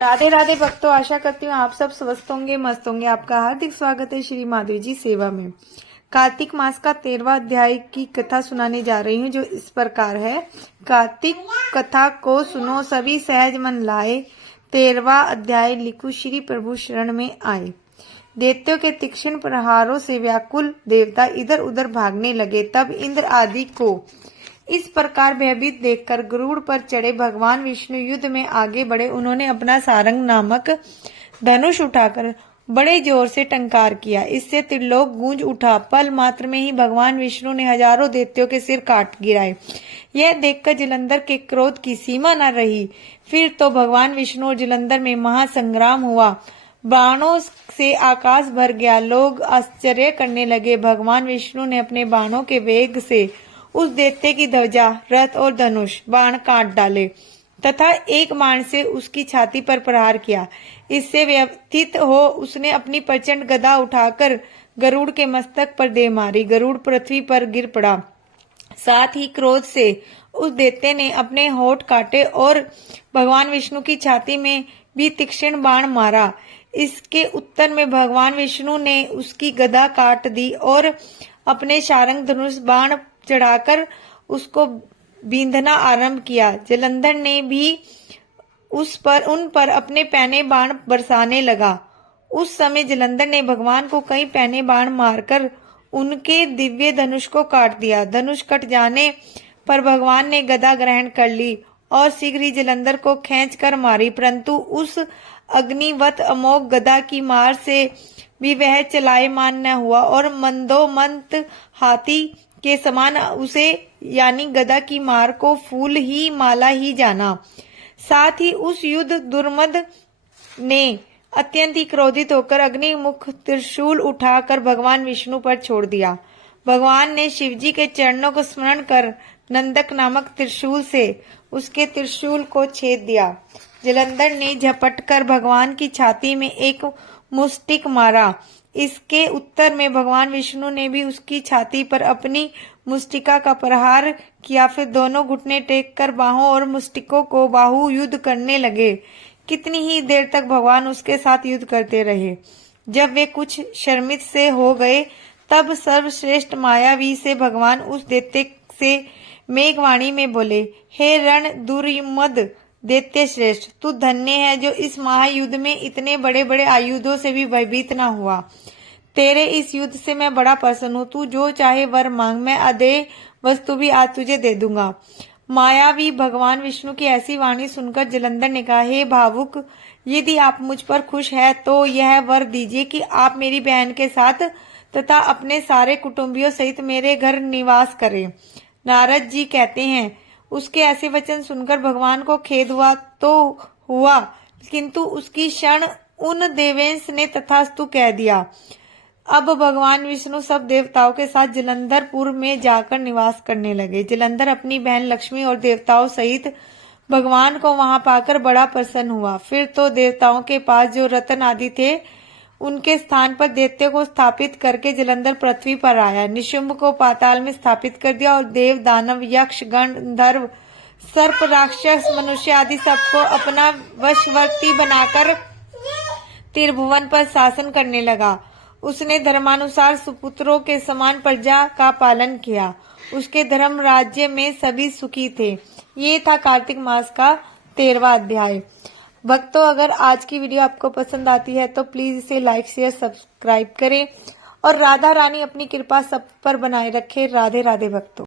राधे राधे भक्तों, आशा करती हूँ आप सब स्वस्थ होंगे, मस्त होंगे। आपका हार्दिक स्वागत है श्री माधवी जी सेवा में। कार्तिक मास का 13वां अध्याय की कथा सुनाने जा रही हूँ, जो इस प्रकार है। कार्तिक कथा को सुनो सभी, सहज मन लाए। 13वां अध्याय लिखू श्री प्रभु शरण में आए। दैत्यों के तीक्ष्ण प्रहारों से व्याकुल देवता इधर उधर भागने लगे। तब इंद्र आदि को इस प्रकार भयभीत देखकर गरुड़ पर चढ़े भगवान विष्णु युद्ध में आगे बढ़े। उन्होंने अपना सारंग नामक धनुष उठाकर बड़े जोर से टंकार किया। इससे त्रिलोक गूंज उठा। पल मात्र में ही भगवान विष्णु ने हजारों दैत्यों के सिर काट गिराए। यह देखकर जलंधर के क्रोध की सीमा न रही। फिर तो भगवान विष्णु और जलंधर में महासंग्राम हुआ। बाणों से आकाश भर गया। लोग आश्चर्य करने लगे। भगवान विष्णु ने अपने बाणों के वेग से उस दैत्य की ध्वजा, रथ और धनुष बाण काट डाले तथा एक बाण से उसकी छाती पर प्रहार किया। इससे व्यथित हो उसने अपनी प्रचंड गदा उठाकर गरुड़ के मस्तक पर दे मारी। गरुड़ पृथ्वी पर गिर पड़ा। साथ ही क्रोध से उस दैत्य ने अपने होठ काटे और भगवान विष्णु की छाती में भी तीक्ष्ण बाण मारा। इसके उत्तर में भगवान विष्णु ने उसकी गदा काट दी और अपने सारंग धनुष बाण चढ़ाकर उसको बींधना आरंभ किया। जलंधर ने भी उन पर अपने पैने बाण बरसाने लगा। उस समय जलंधर ने भगवान को कई पैने बाण मारकर उनके दिव्य धनुष को काट दिया। धनुष कट जाने पर भगवान ने गदा ग्रहण कर ली और शीघ्र ही जलंधर को खींच कर मारी, परंतु उस अग्निवत अमोघ गदा की मार से भी वह चलायमान न हुआ और मंदोमंत हाथी के समान उसे यानी गदा की मार को फूल ही माला ही जाना। साथ ही उस युद्ध दुर्मद ने अत्यंत ही क्रोधित होकर अग्निमुख त्रिशूल उठाकर भगवान विष्णु पर छोड़ दिया। भगवान ने शिवजी के चरणों को स्मरण कर नंदक नामक त्रिशूल से उसके त्रिशूल को छेद दिया। जलंधर ने झपटकर भगवान की छाती में एक मुष्टिक मारा। इसके उत्तर में भगवान विष्णु ने भी उसकी छाती पर अपनी मुष्टिका का प्रहार किया। फिर दोनों घुटने टेक कर बाहों और मुष्टिकों को बाहु युद्ध करने लगे। कितनी ही देर तक भगवान उसके साथ युद्ध करते रहे। जब वे कुछ शर्मित से हो गए, तब सर्वश्रेष्ठ मायावी से भगवान उस दैत्य से मेघवाणी में बोले, हे रण दुर्मद दैत्य श्रेष्ठ, तू धन्य है जो इस महायुद्ध में इतने बड़े बड़े आयुधों से भी भयभीत न हुआ। तेरे इस युद्ध से मैं बड़ा प्रसन्न हूँ। तू जो चाहे वर मांग, मैं अदेय वस्तु भी आज तुझे दे दूंगा। मायावी भगवान विष्णु की ऐसी वाणी सुनकर जलंधर ने कहा, हे भावुक, यदि आप मुझ पर खुश है तो यह वर दीजिए कि आप मेरी बहन के साथ तथा अपने सारे कुटुंबियों सहित मेरे घर निवास करें। नारद जी कहते हैं, उसके ऐसे वचन सुनकर भगवान को खेद हुआ तो हुआ, किंतु उसकी क्षण उन देवेंश ने तथास्तु कह दिया। अब भगवान विष्णु सब देवताओं के साथ जलंधरपुर में जाकर निवास करने लगे। जलंधर अपनी बहन लक्ष्मी और देवताओं सहित भगवान को वहां पाकर बड़ा प्रसन्न हुआ। फिर तो देवताओं के पास जो रत्न आदि थे, उनके स्थान पर दैत्य को स्थापित करके जलंधर पृथ्वी पर आया। निशुंभ को पाताल में स्थापित कर दिया और देव, दानव, यक्ष, गंधर्व, सर्प, राक्षस, मनुष्य आदि सबको अपना वशवर्ती बनाकर त्रिभुवन पर शासन करने लगा। उसने धर्मानुसार सुपुत्रों के समान प्रजा का पालन किया। उसके धर्म राज्य में सभी सुखी थे। ये था कार्तिक मास का 13वां अध्याय। भक्तों, अगर आज की वीडियो आपको पसंद आती है तो प्लीज इसे लाइक, शेयर, सब्सक्राइब करें और राधा रानी अपनी कृपा सब पर बनाए रखे। राधे राधे भक्तों।